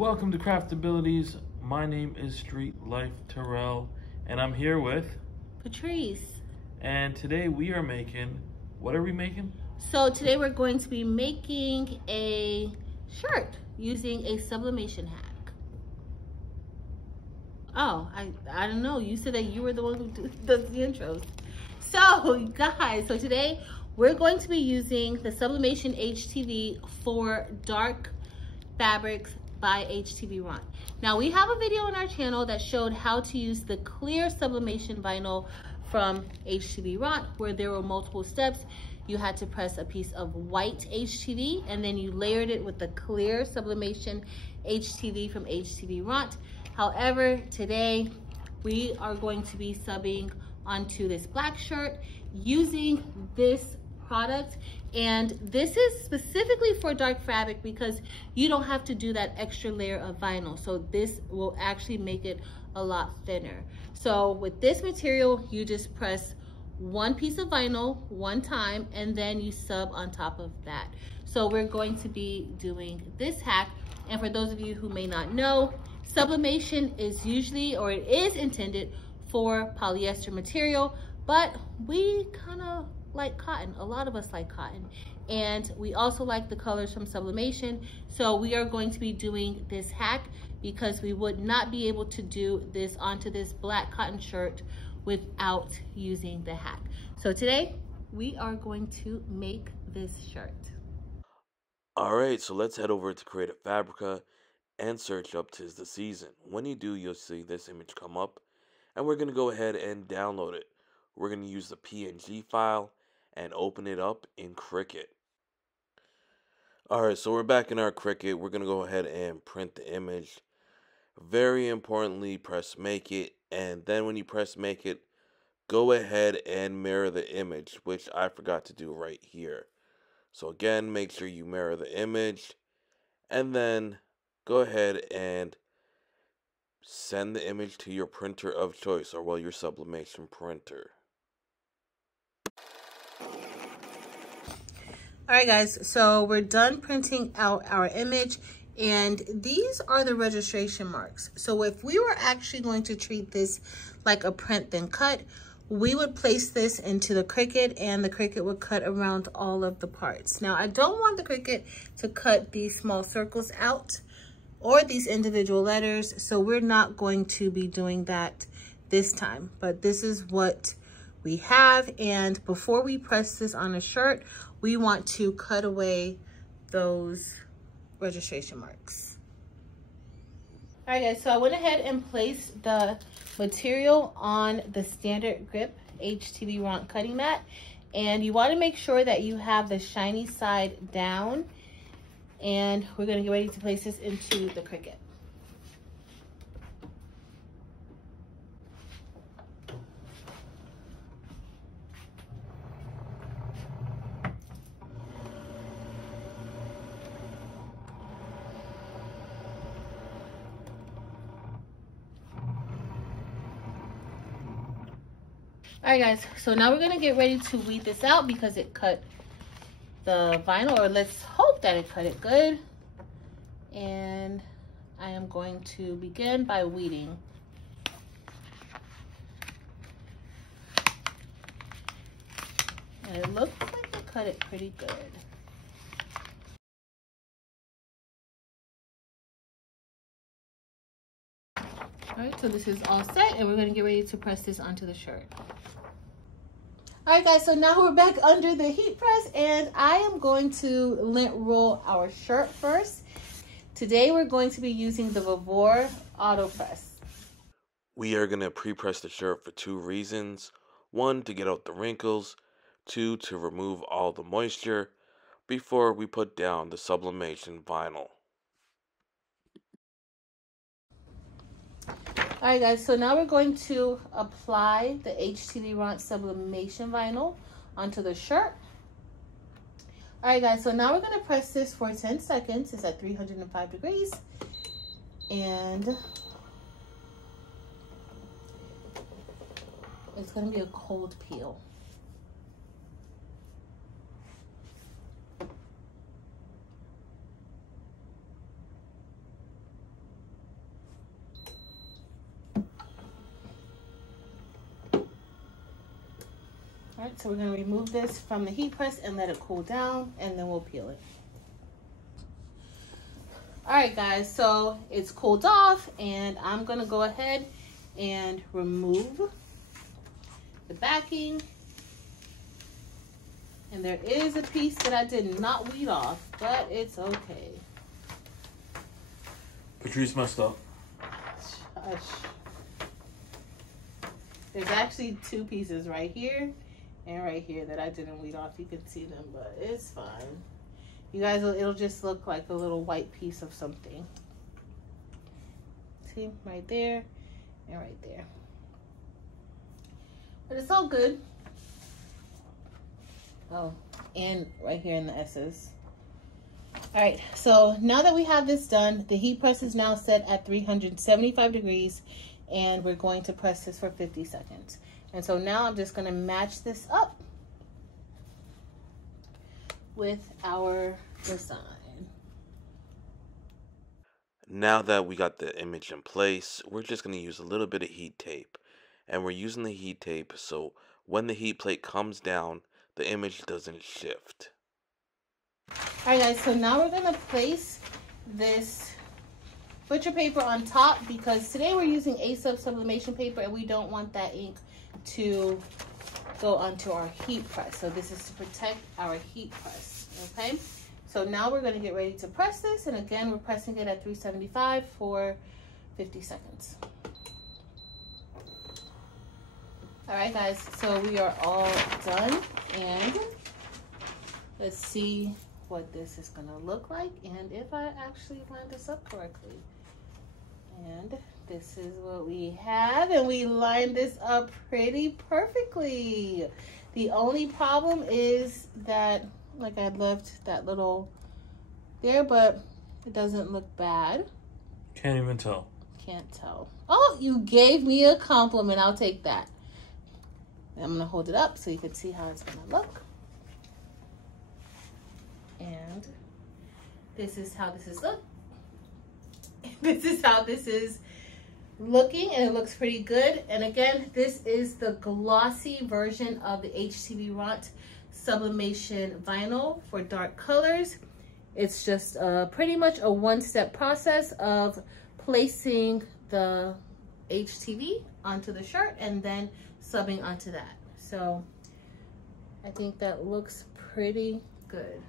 Welcome to Craftabilities. My name is Street Life Terrell, and I'm here with Patrice. And today we are making, what are we making? So today we're going to be making a shirt using a sublimation hack. Oh, I don't know. You said that you were the one who does the intros. So guys, so today we're going to be using the Sublimation HTV for dark fabrics by HTVRont. Now we have a video on our channel that showed how to use the clear sublimation vinyl from HTVRont, where there were multiple steps. You had to press a piece of white HTV and then you layered it with the clear sublimation HTV from HTVRont. However, today we are going to be subbing onto this black shirt using this product, and this is specifically for dark fabric because you don't have to do that extra layer of vinyl, so this will actually make it a lot thinner. So with this material, you just press one piece of vinyl one time and then you sub on top of that. So we're going to be doing this hack, and for those of you who may not know, sublimation is usually, or it is intended for polyester material, but we kind of like cotton. A lot of us like cotton, and we also like the colors from sublimation. So we are going to be doing this hack because we would not be able to do this onto this black cotton shirt without using the hack. So today we are going to make this shirt. All right, so let's head over to Creative Fabrica and search up "'Tis the Season." When you do, you'll see this image come up, and we're going to go ahead and download it. We're going to use the PNG file and open it up in Cricut. Alright, so we're back in our Cricut. We're going to go ahead and print the image. Very importantly, press make it, and then when you press make it, go ahead and mirror the image, which I forgot to do right here. So again, make sure you mirror the image, and then go ahead and send the image to your printer of choice, or well, your sublimation printer. All right guys, so we're done printing out our image, and these are the registration marks. So if we were actually going to treat this like a print then cut, we would place this into the Cricut and the Cricut would cut around all of the parts. Now I don't want the Cricut to cut these small circles out or these individual letters, so we're not going to be doing that this time, but this is what we have. And before we press this on a shirt, we want to cut away those registration marks. All right guys, so I went ahead and placed the material on the standard grip HTVRont cutting mat, and you want to make sure that you have the shiny side down, and we're going to get ready to place this into the Cricut. All right guys, so now we're gonna get ready to weed this out because it cut the vinyl, or let's hope that it cut it good. And I am going to begin by weeding. And it looks like it cut it pretty good. All right, so this is all set, and we're gonna get ready to press this onto the shirt. All right guys, so now we're back under the heat press, and I am going to lint roll our shirt first. Today we're going to be using the Vavor Auto Press. We are going to pre-press the shirt for two reasons. One, to get out the wrinkles. Two, to remove all the moisture before we put down the sublimation vinyl. All right guys, so now we're going to apply the HTVRont Sublimation Vinyl onto the shirt. All right guys, so now we're gonna press this for 10 seconds. It's at 305 degrees. And it's gonna be a cold peel. All right, so we're gonna remove this from the heat press and let it cool down, and then we'll peel it. All right, guys, so it's cooled off, and I'm gonna go ahead and remove the backing. And there is a piece that I did not weed off, but it's okay. Patrice messed up. Shush. There's actually two pieces right here and right here that I didn't weed off. You can see them, but it's fine. You guys, it'll just look like a little white piece of something. See, right there and right there. But it's all good. Oh, and right here in the S's. All right, so now that we have this done, the heat press is now set at 375 degrees, and we're going to press this for 50 seconds. And so now I'm just gonna match this up with our design. Now that we got the image in place, we're just going to use a little bit of heat tape. And we're using the heat tape so when the heat plate comes down, the image doesn't shift. All right, guys, so now we're gonna place this butcher paper on top because today we're using sublimation paper and we don't want that ink to go onto our heat press. So this is to protect our heat press, okay? So now we're gonna get ready to press this, and again, we're pressing it at 375 for 50 seconds. All right, guys, so we are all done, and let's see what this is gonna look like and if I actually lined this up correctly. And this is what we have, and we lined this up pretty perfectly. The only problem is that, like, I left that little there, but it doesn't look bad. Can't even tell. Can't tell. Oh, you gave me a compliment. I'll take that. And I'm gonna hold it up so you can see how it's gonna look. And this is how this is look. This is how this is looking, and it looks pretty good. And again, this is the glossy version of the HTVRont Sublimation Vinyl for dark colors. It's just pretty much a one-step process of placing the HTV onto the shirt and then subbing onto that. So I think that looks pretty good.